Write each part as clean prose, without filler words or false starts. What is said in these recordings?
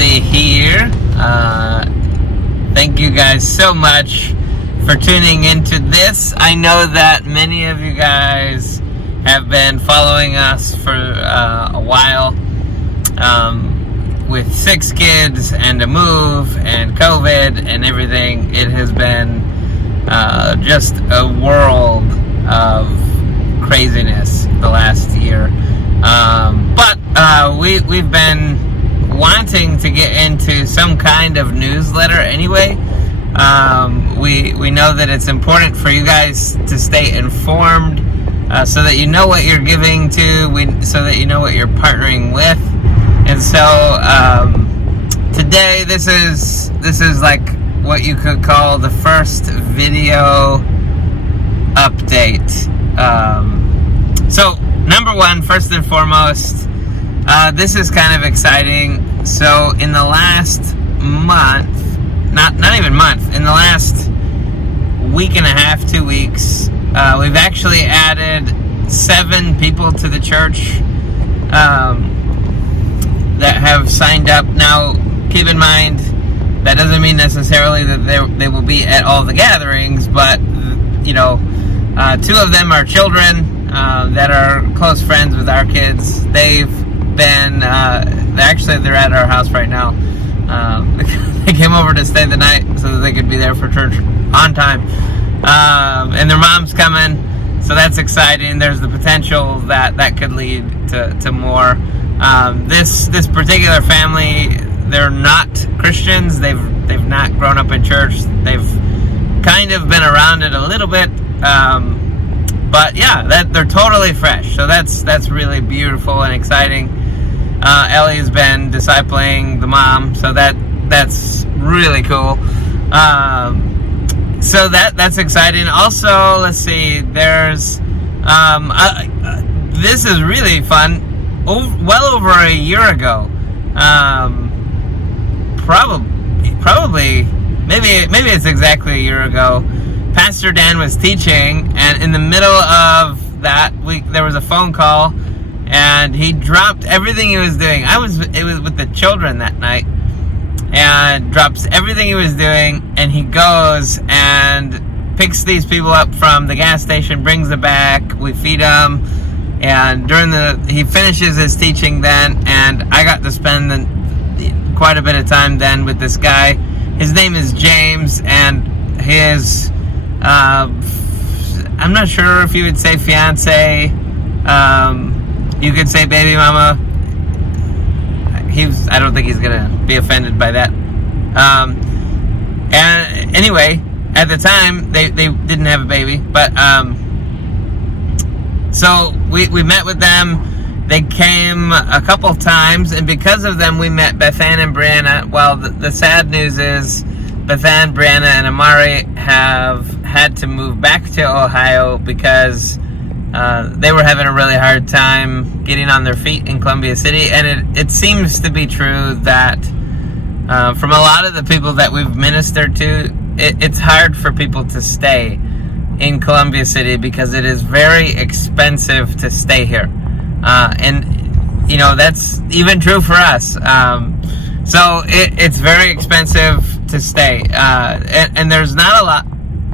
see here. Thank you guys so much for tuning into this. I know that many of you guys have been following us for a while. With 6 kids and a move and COVID and everything, it has been just a world of craziness the last year. But we've been wanting to get into some kind of newsletter anyway. We know that it's important for you guys to stay informed, so that you know what you're giving to, so that you know what you're partnering with. And so today, this is like what you could call the first video update. So number one, first and foremost, this is kind of exciting. So in the last month, not even month, in the last week and a half, 2 weeks, we've actually added 7 people to the church that have signed up. Now, keep in mind, that doesn't mean necessarily that they will be at all the gatherings, but, you know, 2 of them are children that are close friends with our kids. They've been, actually, they're at our house right now. They came over to stay the night so that they could be there for church on time. And their mom's coming, so that's exciting. There's the potential that could lead to more. This particular family, they're not Christians. They've not grown up in church. They've kind of been around it a little bit, but yeah, they're totally fresh. So that's really beautiful and exciting. Ellie's been discipling the mom, so that's really cool. So that's exciting. Also, let's see. There's this is really fun. Well over a year ago, probably maybe it's exactly a year ago, Pastor Dan was teaching, and in the middle of that week there was a phone call, and he dropped everything he was doing. It was with the children that night, and drops everything he was doing, and he goes and picks these people up from the gas station, brings them back, we feed them. And he finishes his teaching then, and I got to spend quite a bit of time then with this guy. His name is James, and his, I'm not sure if you would say fiance, you could say baby mama. I don't think he's gonna be offended by that. And anyway, at the time, they didn't have a baby, but, so we met with them. They came a couple times, and because of them, we met Bethann and Brianna. Well, the sad news is Bethann, Brianna, and Amari have had to move back to Ohio because they were having a really hard time getting on their feet in Columbia City. And it seems to be true that from a lot of the people that we've ministered to, it's hard for people to stay in Columbia City because it is very expensive to stay here. And, you know, that's even true for us. So it's very expensive to stay. And there's not a lot.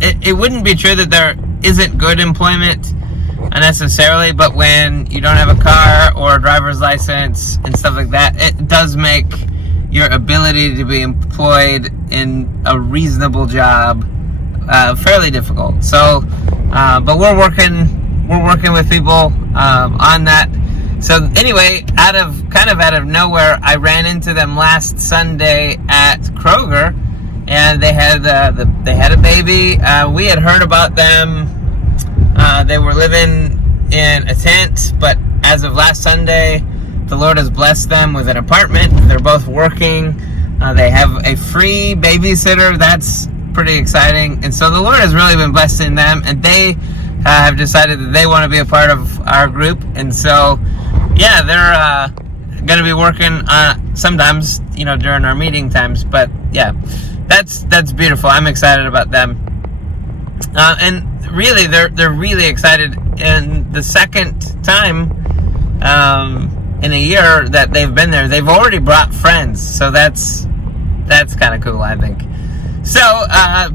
It wouldn't be true that there isn't good employment necessarily, but when you don't have a car or a driver's license and stuff like that, it does make your ability to be employed in a reasonable job fairly difficult. So, but we're working with people on that. So anyway, out of nowhere, I ran into them last Sunday at Kroger, and they had a baby. We had heard about them. They were living in a tent, but as of last Sunday, the Lord has blessed them with an apartment. They're both working. They have a free babysitter. That's pretty exciting. And so the Lord has really been blessing them, and they have decided that they want to be a part of our group. And so, yeah, they're going to be working sometimes, you know, during our meeting times. But yeah, that's beautiful. I'm excited about them. And really, they're really excited. And the second time, in a year that they've been there, they've already brought friends. So that's kind of cool, I think. So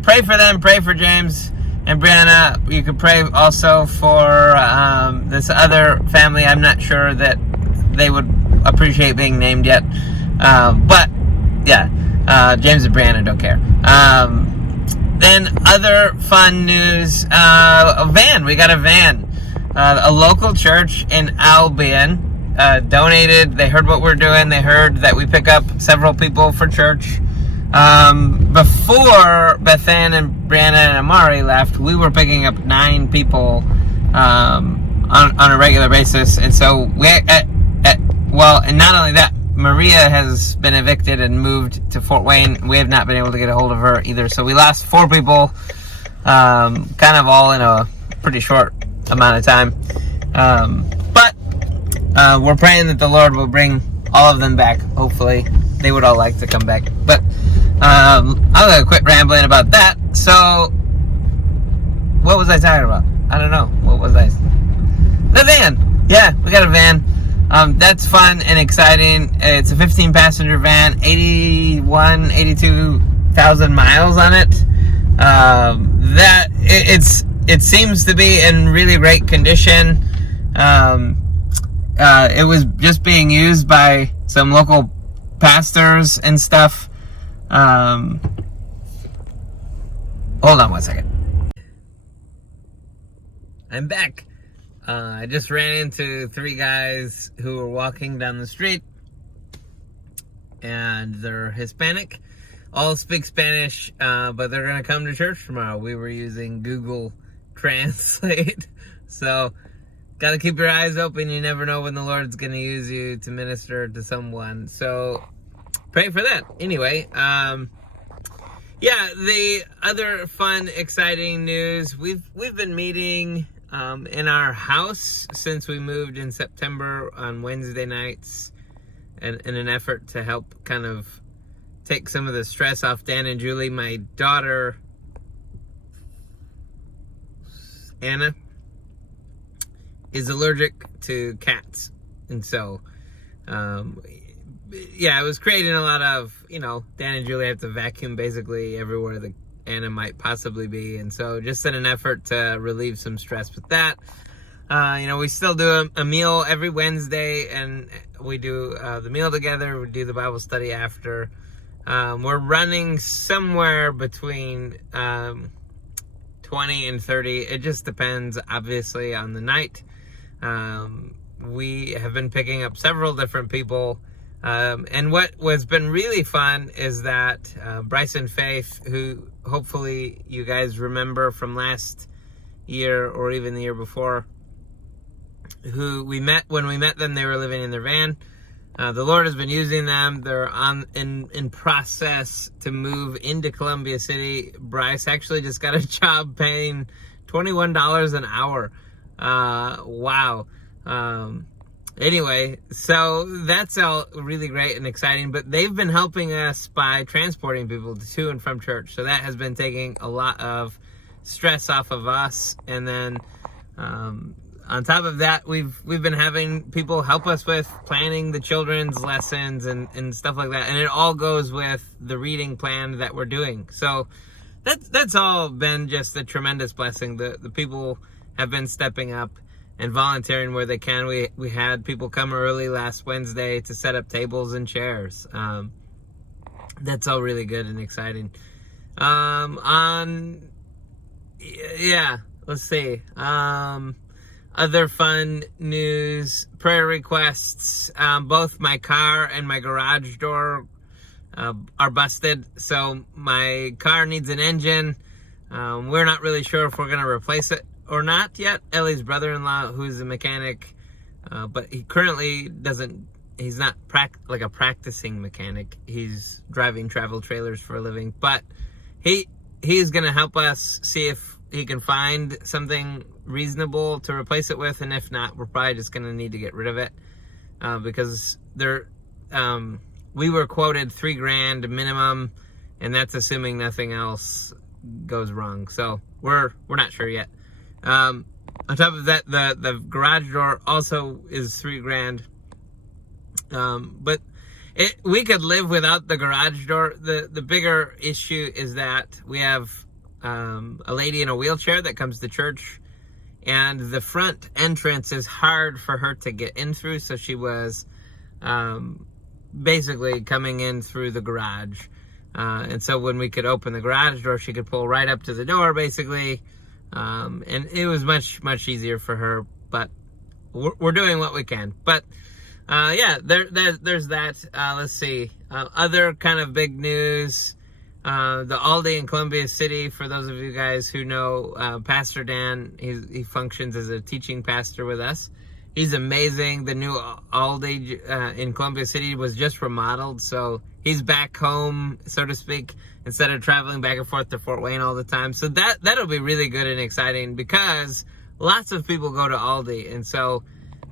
pray for them, pray for James and Brianna. You could pray also for this other family. I'm not sure that they would appreciate being named yet. But yeah, James and Brianna don't care. Then other fun news, a van. We got a van. A local church in Albion donated. They heard what we're doing. They heard that we pick up several people for church. Before Bethan and Brianna and Amari left, we were picking up 9 people on a regular basis. And so and not only that, Maria has been evicted and moved to Fort Wayne. We have not been able to get a hold of her either. So we lost 4 people, kind of all in a pretty short amount of time. But we're praying that the Lord will bring all of them back. Hopefully, they would all like to come back. But I'm gonna quit rambling about that. So, what was I talking about? I don't know. What was I? The van. Yeah, we got a van. That's fun and exciting. It's a 15-passenger van, 82,000 miles on it. It seems to be in really great condition. It was just being used by some local pastors and stuff. Hold on one second. I'm back. I just ran into 3 guys who were walking down the street, and they're Hispanic, all speak Spanish, but they're going to come to church tomorrow. We were using Google Translate, so got to keep your eyes open. You never know when the Lord's going to use you to minister to someone, so pray for that. Anyway, the other fun, exciting news, we've been meeting in our house since we moved in September on Wednesday nights, and in an effort to help kind of take some of the stress off Dan and Julie. My daughter, Anna, is allergic to cats. And so, it was creating a lot of, Dan and Julie have to vacuum basically everywhere that Anna might possibly be, and so just in an effort to relieve some stress with that, we still do a meal every Wednesday, and we do the meal together. We do the Bible study after. We're running somewhere between 20 and 30. It just depends, obviously, on the night. We have been picking up several different people. And what has been really fun is that Bryson Faith, who hopefully you guys remember from last year or even the year before, who when we met them, they were living in their van. The Lord has been using them. They're in process to move into Columbia City. Bryce actually just got a job paying $21 an hour. Wow. Anyway, so that's all really great and exciting, but they've been helping us by transporting people to and from church. So that has been taking a lot of stress off of us. And then, on top of that, we've been having people help us with planning the children's lessons and stuff like that. And it all goes with the reading plan that we're doing. So that's all been just a tremendous blessing. The people have been stepping up and volunteering where they can. We had people come early last Wednesday to set up tables and chairs. That's all really good and exciting. Let's see. Other fun news, prayer requests. Both my car and my garage door are busted. So my car needs an engine. We're not really sure if we're going to replace it or not yet. Ellie's brother-in-law, who's a mechanic, but he currently he's not like a practicing mechanic. He's driving travel trailers for a living, but he's going to help us see if he can find something reasonable to replace it with, and if not, we're probably just going to need to get rid of it, because we were quoted $3,000 minimum, and that's assuming nothing else goes wrong. So we're not sure yet. On top of that, the garage door also is $3,000. But we could live without the garage door. The bigger issue is that we have a lady in a wheelchair that comes to church, and the front entrance is hard for her to get in through, so she was basically coming in through the garage. And so when we could open the garage door, she could pull right up to the door, basically. And it was much, much easier for her, but we're doing what we can. But yeah, there's that. Let's see. Other kind of big news. The Aldi in Columbia City, for those of you guys who know, Pastor Dan, he functions as a teaching pastor with us. He's amazing. The new Aldi in Columbia City was just remodeled, so he's back home, so to speak, instead of traveling back and forth to Fort Wayne all the time. So that'll be really good and exciting, because lots of people go to Aldi, and so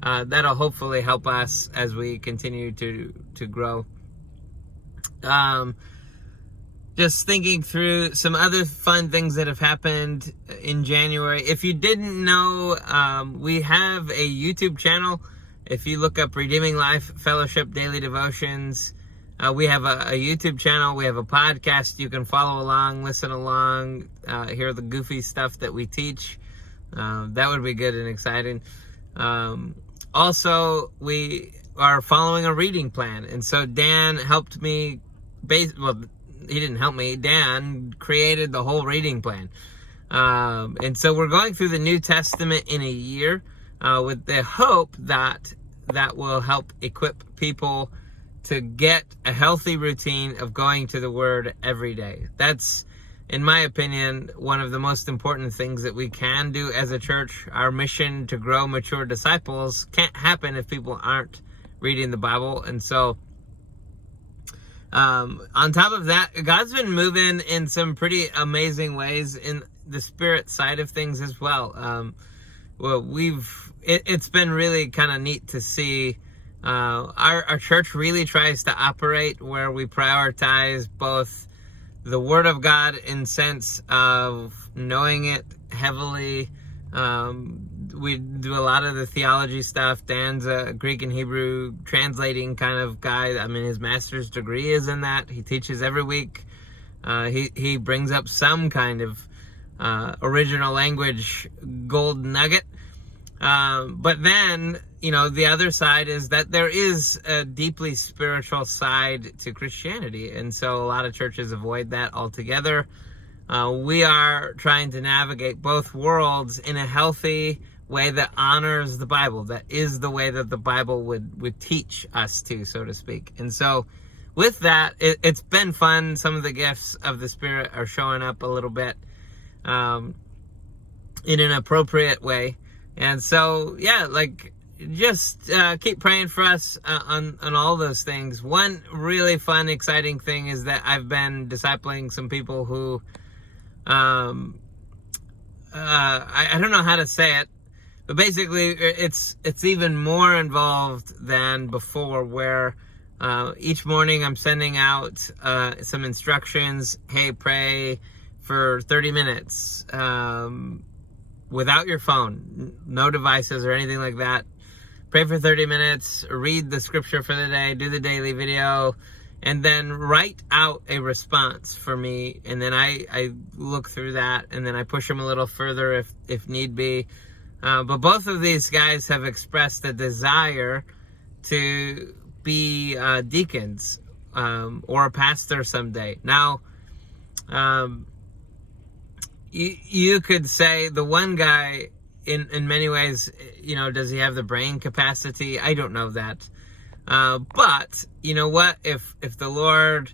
that'll hopefully help us as we continue to grow. Just thinking through some other fun things that have happened in January. If you didn't know, we have a YouTube channel. If you look up Redeeming Life Fellowship Daily Devotions, we have a YouTube channel. We have a podcast. You can follow along, listen along, hear the goofy stuff that we teach. That would be good and exciting. Also, we are following a reading plan. And so Dan helped me, he didn't help me. Dan created the whole reading plan. And so we're going through the New Testament in a year with the hope that will help equip people to get a healthy routine of going to the Word every day. That's, in my opinion, one of the most important things that we can do as a church. Our mission to grow mature disciples can't happen if people aren't reading the Bible. And so on top of that, God's been moving in some pretty amazing ways in the spirit side of things as well. It's been really kind of neat to see. Our church really tries to operate where we prioritize both the Word of God in sense of knowing it heavily. We do a lot of the theology stuff. Dan's a Greek and Hebrew translating kind of guy. I mean, his master's degree is in that. He teaches every week. He brings up some kind of original language gold nugget. But then, the other side is that there is a deeply spiritual side to Christianity. And so a lot of churches avoid that altogether. We are trying to navigate both worlds in a healthy way that honors the Bible, that is the way that the Bible would teach us to, so to speak. And so with that, it's been fun. Some of the gifts of the Spirit are showing up a little bit in an appropriate way. And so, yeah, just keep praying for us on all those things. One really fun, exciting thing is that I've been discipling some people who, I don't know how to say it, but basically it's even more involved than before, where each morning I'm sending out some instructions. Hey, pray for 30 minutes without your phone, no devices or anything like that. Pray for 30 minutes, read the scripture for the day, do the daily video, and then write out a response for me. And then I look through that, and then I push them a little further if need be. But both of these guys have expressed a desire to be deacons or a pastor someday. Now, you could say the one guy, in many ways, does he have the brain capacity? I don't know that. But you know what? If the Lord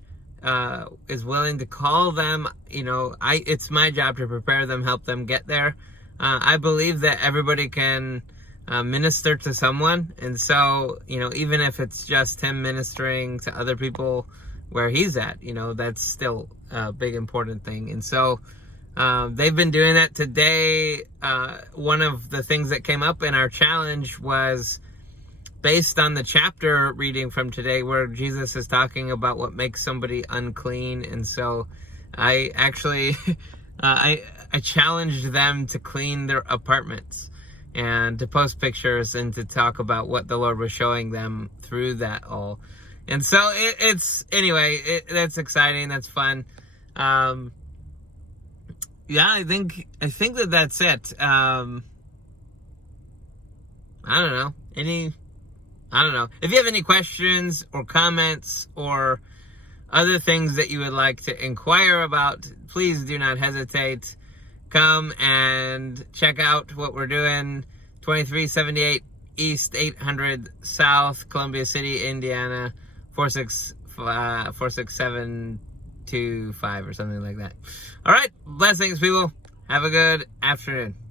is willing to call them, it's my job to prepare them, help them get there. I believe that everybody can minister to someone. And so, even if it's just him ministering to other people where he's at, that's still a big, important thing. And so, they've been doing that today. One of the things that came up in our challenge was based on the chapter reading from today, where Jesus is talking about what makes somebody unclean. And so I actually, I challenged them to clean their apartments. and to post pictures and to talk about what the Lord was showing them through that all. And so that's exciting. That's fun. Yeah, I think that's it. I don't know. If you have any questions or comments or other things that you would like to inquire about, please do not hesitate. Come and check out what we're doing. 2378 East 800 South, Columbia City, Indiana, 46725 or something like that. All right, blessings, people. Have a good afternoon.